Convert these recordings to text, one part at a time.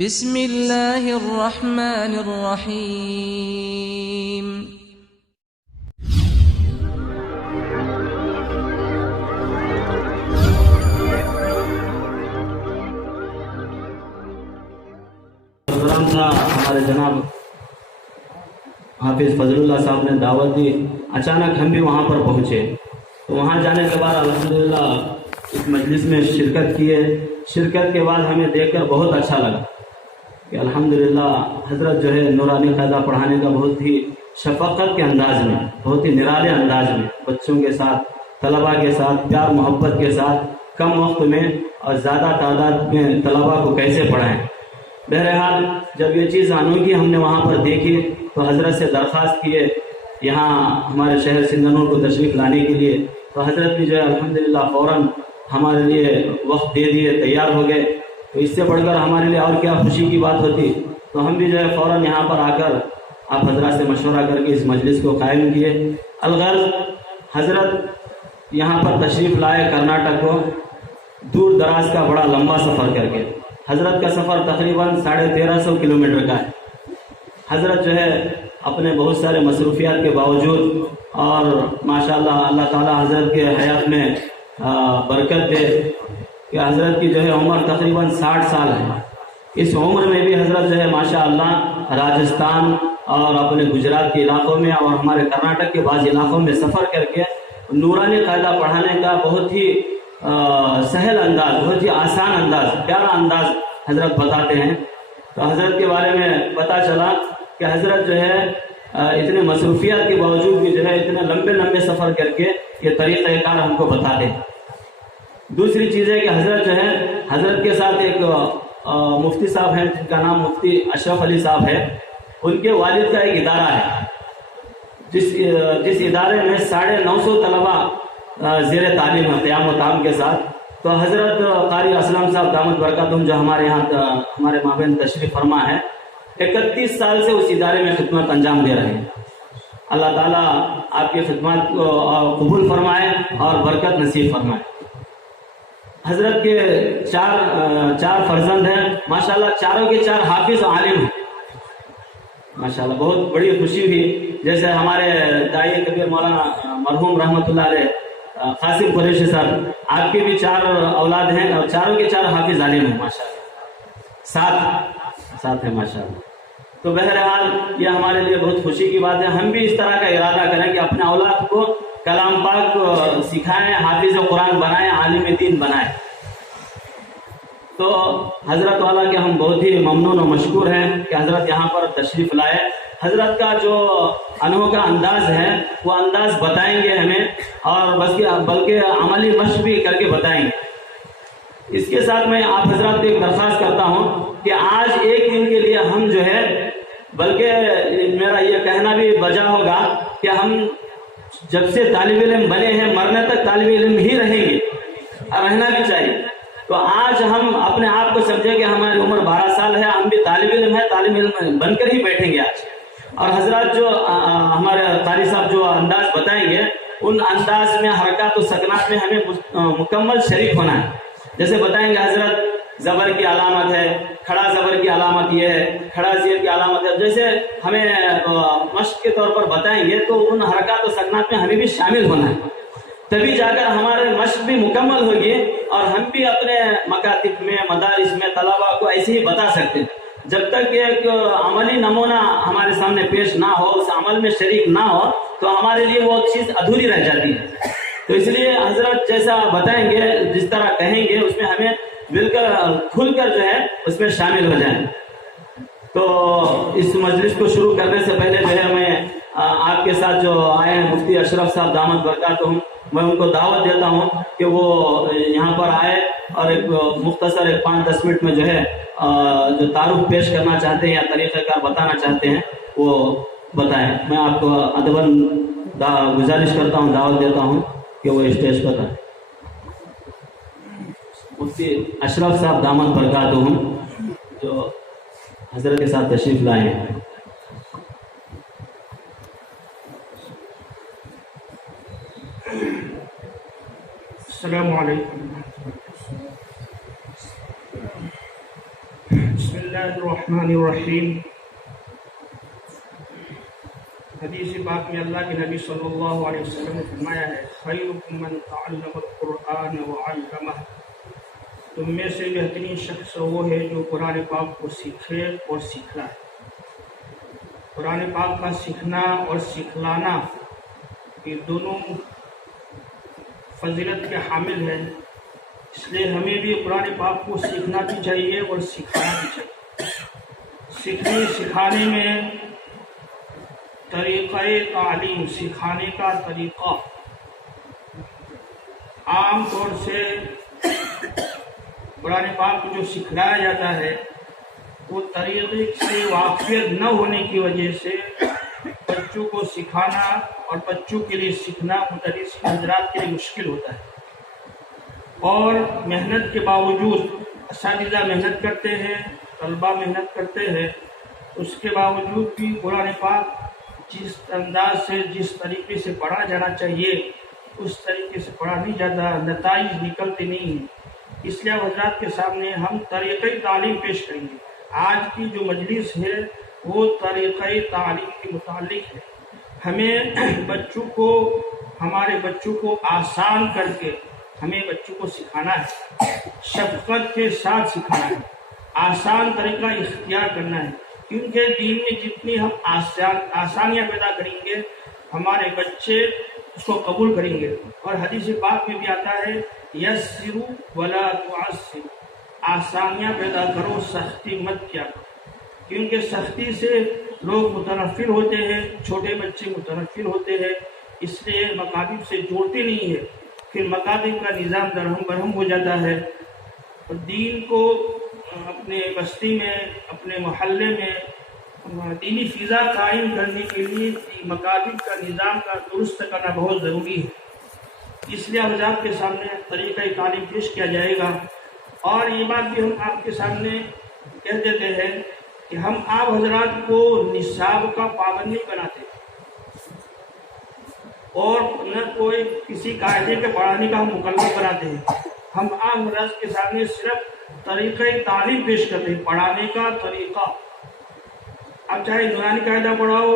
بسم اللہ الرحمن الرحیم۔ پروگرام تھا، ہمارے جناب حافظ فضل اللہ صاحب نے دعوت دی، اچانک ہم بھی وہاں پر پہنچے، تو وہاں جانے کے بعد الحمدللہ اس مجلس میں شرکت کیے۔ شرکت کے بعد ہمیں دیکھ کر بہت اچھا لگا کہ الحمدللہ حضرت جو ہے نورانی قاعدہ پڑھانے کا بہت ہی شفقت کے انداز میں، بہت ہی نرالے انداز میں بچوں کے ساتھ، طلباء کے ساتھ پیار محبت کے ساتھ کم وقت میں اور زیادہ تعداد میں طلباء کو کیسے پڑھائیں۔ بہرحال جب یہ چیز انوکھی ہم نے وہاں پر دیکھی تو حضرت سے درخواست کیے یہاں ہمارے شہر سنگنور کو تشریف لانے کے لیے، تو حضرت بھی جو ہے الحمدللہ فوراً ہمارے لیے وقت دے دیے، تیار ہو گئے۔ تو اس سے بڑھ کر ہمارے لیے اور کیا خوشی کی بات ہوتی، تو ہم بھی جو ہے فوراً یہاں پر آ کر آپ حضرات سے مشورہ کر کے اس مجلس کو قائم کیے۔ الغرض حضرت یہاں پر تشریف لائے کرناٹک کو، دور دراز کا بڑا لمبا سفر کر کے۔ حضرت کا سفر تقریباً 1350 کلومیٹر کا ہے۔ حضرت جو ہے اپنے بہت سارے مصروفیات کے باوجود اور ماشاءاللہ اللہ تعالی حضرت کے حیات میں برکت دے کہ حضرت کی جو ہے عمر تقریباً 60 سال ہے۔ اس عمر میں بھی حضرت جو ہے ماشاءاللہ راجستھان اور اپنے گجرات کے علاقوں میں اور ہمارے کرناٹک کے بعض علاقوں میں سفر کر کے نورانی قاعدہ پڑھانے کا بہت ہی سہل انداز، بہت ہی آسان انداز، پیارا انداز حضرت بتاتے ہیں۔ تو حضرت کے بارے میں پتہ چلا کہ حضرت جو ہے اتنے مصروفیات کے باوجود بھی جو ہے اتنے لمبے لمبے سفر کر کے یہ طریقہ کار ہم کو بتاتے ہیں۔ دوسری چیز ہے کہ حضرت جو ہے حضرت کے ساتھ ایک مفتی صاحب ہیں جن کا نام مفتی اشرف علی صاحب ہے، ان کے والد کا ایک ادارہ ہے جس ادارے میں 950 طلباء زیر تعلیم ہے قیام و طعام کے ساتھ۔ تو حضرت قاری اسلم صاحب دامت برکاتہم جو ہمارے یہاں ہمارے مابین تشریف فرما ہے، 31 سال سے اس ادارے میں خدمت انجام دے رہے ہیں۔ اللہ تعالیٰ آپ کی خدمات کو قبول فرمائے اور برکت نصیب فرمائے۔ حضرت کے چار فرزند ہیں، ماشاءاللہ چاروں کے چار حافظ عالم ہیں۔ ماشاءاللہ بہت بڑی خوشی ہوئی، جیسے ہمارے داعی کبیر مولانا مرحوم رحمۃ اللہ علیہ قاسم قریشی صاحب، آپ کے بھی 4 اولاد ہیں اور چاروں کے 4 حافظ عالم ہیں ماشاءاللہ، 7 ہیں ماشاءاللہ۔ تو بہرحال یہ ہمارے لیے بہت خوشی کی بات ہے۔ ہم بھی اس طرح کا ارادہ کریں کہ اپنے اولاد کو کلام پاک سکھائیں، حافظ قرآن بنائیں، عالم دین بنائیں۔ تو حضرت والا کے ہم بہت ہی ممنون و مشکور ہیں کہ حضرت یہاں پر تشریف لائے۔ حضرت کا جو انوکھا انداز ہے وہ انداز بتائیں گے ہمیں، اور بلکہ عملی مشق بھی کر کے بتائیں گے۔ اس کے ساتھ میں آپ حضرات کو ایک درخواست کرتا ہوں کہ آج ایک دن کے لیے ہم جو ہے، بلکہ میرا یہ کہنا بھی بجا ہوگا کہ ہم جب سے طالب علم بنے ہیں مرنے تک طالب علم ہی رہیں گے اور رہنا بھی چاہیے۔ تو آج ہم اپنے آپ کو سمجھیں کہ ہماری عمر 12 سال ہے، ہم بھی طالب علم ہیں، طالب علم بن کر ہی بیٹھیں گے آج۔ اور حضرات جو ہمارے قاری صاحب جو انداز بتائیں گے، ان انداز میں حرکات و سکنات میں ہمیں مکمل شریک ہونا ہے۔ جیسے بتائیں گے حضرت زبر کی علامت ہے، کھڑا زبر کی علامت یہ ہے، کھڑا زیر کی علامت ہے، جیسے ہمیں مشق کے طور پر بتائیں گے تو ان حرکات و سکنات میں ہمیں بھی شامل ہونا ہے، تبھی جا کر ہمارے مشق بھی مکمل ہوگی اور ہم بھی اپنے مکاتب میں مدارس میں طلباء کو ایسے ہی بتا سکتے ہیں۔ جب تک ایک عملی نمونہ ہمارے سامنے پیش نہ ہو، اس عمل میں شریک نہ ہو، تو ہمارے لیے وہ چیز ادھوری رہ جاتی ہے۔ تو اس لیے حضرت جیسا بتائیں گے، جس طرح کہیں گے، اس میں ہمیں مل کر کھل کر جو ہے اس میں شامل ہو جائیں۔ تو اس مجلس کو شروع کرنے سے پہلے جو ہے میں آپ کے ساتھ جو آئے ہیں مفتی اشرف صاحب دامت برکاتہم، میں ان کو دعوت دیتا ہوں کہ وہ یہاں پر آئے اور ایک مختصر 5-10 منٹ میں جو ہے جو تعارف پیش کرنا چاہتے ہیں یا طریقہ کار بتانا چاہتے ہیں وہ بتائیں۔ میں آپ کو ادباً گزارش کرتا ہوں، دعوت دیتا ہوں کہ وہ اسٹیج پر آئیں۔ مفتی اشرف صاحب دامت برکاتہم جو حضرت کے ساتھ تشریف لائے ہیں۔ السلام علیکم۔ بسم اللہ اللہ الرحمن الرحیم۔ حدیث پاک میں اللہ کے نبی صلی اللہ علیہ وسلم نے فرمایا ہے خیرکم من تعلم القرآن وعلمہ، تم میں سے بہترین شخص وہ ہے جو قرآن پاک کو سیکھے اور سکھلائے۔ قرآن پاک کا سیکھنا اور سکھلانا یہ دونوں فضیلت کے حامل ہیں، اس لیے ہمیں بھی قرآن پاک کو سیکھنا بھی چاہیے اور سکھانا بھی چاہیے۔ سیکھنے سکھانے میں طریقہ تعلیم، سکھانے کا طریقہ عام طور سے قرآن پاک کو جو سکھلایا جاتا ہے وہ طریقے سے واقفیت نہ ہونے کی وجہ سے بچوں کو سکھانا اور بچوں کے لیے سیکھنا مدرس حضرات کے لیے مشکل ہوتا ہے، اور محنت کے باوجود اساتذہ محنت کرتے ہیں، طلبہ محنت کرتے ہیں، اس کے باوجود بھی قرآن پاک جس انداز سے جس طریقے سے پڑھا جانا چاہیے اس طریقے سے پڑھا نہیں جاتا، نتائج نکلتے نہیں ہیں۔ اس لیے حضرات کے سامنے ہم طریقۂ تعلیم پیش کریں گے۔ آج کی جو مجلس ہے وہ طریقۂ تعلیم کے متعلق ہے۔ ہمیں بچوں کو، ہمارے بچوں کو آسان کر کے ہمیں بچوں کو سکھانا ہے، شفقت کے ساتھ سکھانا ہے، آسان طریقہ اختیار کرنا ہے، کیونکہ دین میں جتنی ہم آسانیاں پیدا کریں گے ہمارے بچے اس کو قبول کریں گے۔ اور حدیث پاک میں بھی آتا ہے یسروا ولا تعسروا، آسانیاں پیدا کرو سختی مت کیا کرو، کیونکہ سختی سے لوگ متنفر ہوتے ہیں، چھوٹے بچے متنفر ہوتے ہیں، اس لیے مکاتب سے جوڑتے نہیں ہیں، پھر مکاتب کا نظام درہم برہم ہو جاتا ہے۔ اور دین کو اپنے بستی میں، اپنے محلے میں دینی فضا قائم کرنے کے لیے مکاتب کا نظام کا درست کرنا بہت ضروری ہے۔ اس لیے حضرات کے سامنے طریقہ تعلیم پیش کیا جائے گا، اور یہ بات بھی ہم آپ کے سامنے کہہ دیتے ہیں کہ ہم آپ حضرات کو نصاب کا پابند نہیں بناتے اور نہ کوئی کسی قاعدے کے پڑھانے کا ہم مکلف بناتے ہیں۔ ہم آپ حضرات کے سامنے صرف طریقہ تعلیم پیش کرتے ہیں، پڑھانے کا طریقہ۔ اب چاہے نورانی قاعدہ پڑھاؤ،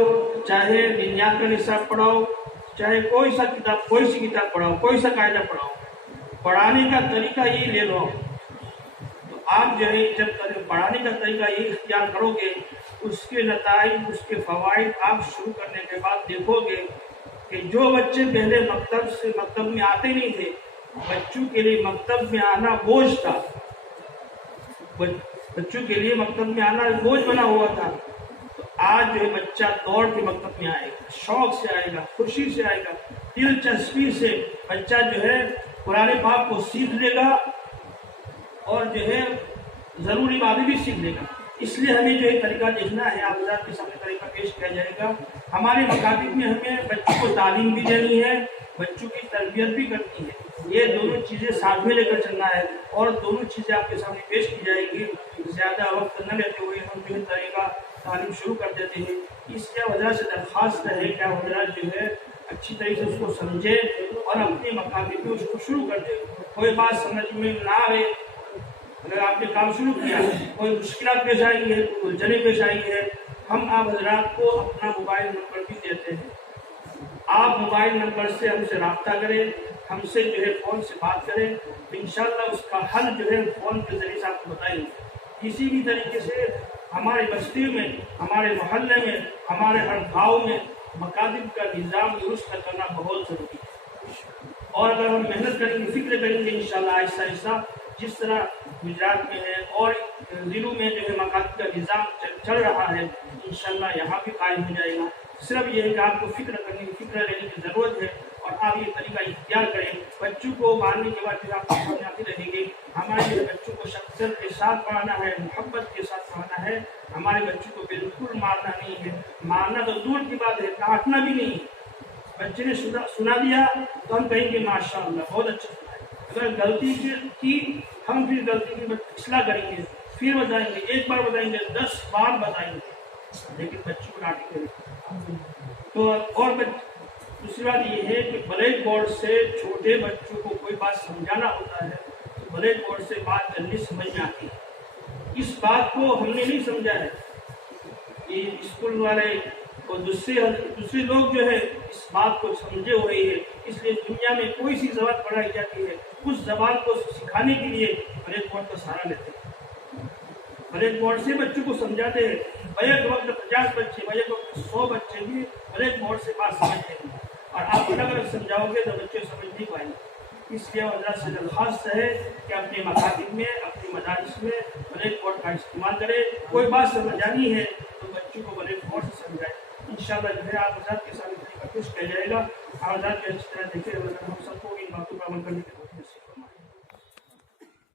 چاہے بنیاد کا نصاب پڑھاؤ، چاہے کوئی سا کتاب، کوئی سی کتاب پڑھاؤ، کوئی سا قاعدہ پڑھاؤ، پڑھانے کا طریقہ یہ لے لو۔ تو آپ جو ہے جب پڑھانے کا طریقہ یہ اختیار کرو گے، اس کے نتائج، اس کے فوائد آپ شروع کرنے کے بعد دیکھو گے کہ جو بچے پہلے مکتب میں آتے نہیں تھے، بچوں کے لیے مکتب میں آنا بوجھ تھا، بچوں کے لیے مکتب میں آنا بوجھ بنا ہوا تھا، تو آج جو ہے بچہ دوڑ کے مکتب میں آئے گا، شوق سے آئے گا، خوشی سے آئے گا، دلچسپی سے بچہ جو ہے قرآن پاک کو سیکھ لے گا اور جو ہے ضروری باتیں بھی سیکھ لے گا۔ اس لیے ہمیں جو ہے طریقہ دیکھنا ہے، آپ حضرات کے سامنے طریقہ پیش کیا جائے گا۔ ہمارے مکاتب میں ہمیں بچوں کو تعلیم بھی دینی ہے، بچوں کی تربیت بھی کرنی ہے، یہ دونوں چیزیں ساتھ میں لے کر چلنا ہے، اور دونوں چیزیں آپ کے سامنے پیش کی جائے گی۔ زیادہ وقت نہ لیتے ہوئے ہم جو ہے طریقہ تعلیم شروع کر دیتے ہیں۔ اس لیے وجہ سے درخواست ہے کہ آپ حضرات جو ہے اچھی طریقے سے اس کو سمجھے اور اپنے مکاتب میں اس کو شروع کر دیں۔ کوئی بات سمجھ میں نہ آئے، اگر آپ نے کام شروع کیا، کوئی مشکلات پیش آئی ہے، کوئی الجھنیں پیش آئی ہے، ہم آپ حضرات کو اپنا موبائل نمبر بھی دیتے ہیں۔ آپ موبائل نمبر سے ہم سے رابطہ کریں، ہم سے جو ہے فون سے بات کریں، تو انشاءاللہ اس کا حل جو ہے فون کے ذریعے سے آپ کو بتائیں گے۔ کسی بھی طریقے سے ہمارے بستی میں، ہمارے محلے میں، ہمارے ہر گاؤں میں مکاتب کا نظام درست کرنا بہت ضروری ہے، اور اگر ہم محنت کریں گے، فکر کریں گے، انشاءاللہ آہستہ آہستہ جس طرح گجرات میں ہے اور ضلعوں میں جو ہے مکاتب کا نظام چل رہا ہے، انشاءاللہ یہاں بھی قائم ہو جائے گا۔ صرف یہ ہے کہ آپ کو فکر لینے کی ضرورت ہے، اور آپ یہ طریقہ اختیار کریں۔ بچوں کو ماننے کے بعد پھر آپ کو سامنے آتی رہے گی۔ ہمارے بچوں کو شخصیت کے ساتھ پڑھانا ہے، محبت کے ساتھ پڑھانا ہے، ہمارے بچوں کو بالکل مارنا نہیں ہے، مارنا تو دور کی بات ہے، ڈانٹنا بھی نہیں ہے۔ بچے نے سنا دیا تو ہم کہیں گے ماشاءاللہ بہت اچھا سنا ہے، اگر غلطی کی ہم پھر غلطی کی اصلاح کریں گے، پھر بتائیں گے، ایک بار بتائیں گے، 10 بار بتائیں گے، لیکن بچوں کو ڈانٹیں گے۔ تو اور دوسری بات یہ ہے کہ بلیک بورڈ سے چھوٹے بچوں کو کوئی بات سمجھانا ہوتا ہے تو بلیک بورڈ سے بات جلدی سمجھ میں آتی ہے، اس بات کو ہم نے نہیں سمجھا ہے. یہ اسکول والے اور دوسرے لوگ جو ہے اس بات کو سمجھے ہوئے ہیں. اس لیے دنیا میں کوئی سی زبان پڑھائی جاتی ہے اس زبان کو سکھانے کے لیے بلیک بورڈ کا سہارا لیتے ہیں. بلیک بورڈ سے بچوں کو سمجھاتے ہیں. بیک وقت 50 بچے، بیک وقت 100 بچے بھی بلیک بورڈ سے بات سمجھتے ہیں. اور آپ الگ الگ سمجھاؤ گے تو بچے سمجھ نہیں پائیں گے. اس لیے حضرات سے درخواست ہے کہ اپنے مکاتب میں، اپنے مدارس میں بلیک بورڈ کا استعمال کرے. کوئی بات سمجھانی ہے تو بچوں کو بلیک بورڈ سے سمجھائے. انشاءاللہ جو ہے آپ حضرات کے سامنے پیش کیا جائے گا. آپ حضرات کی اچھی طرح دیکھیں، ہم سب کو ان باتوں پر عمل کرنے کی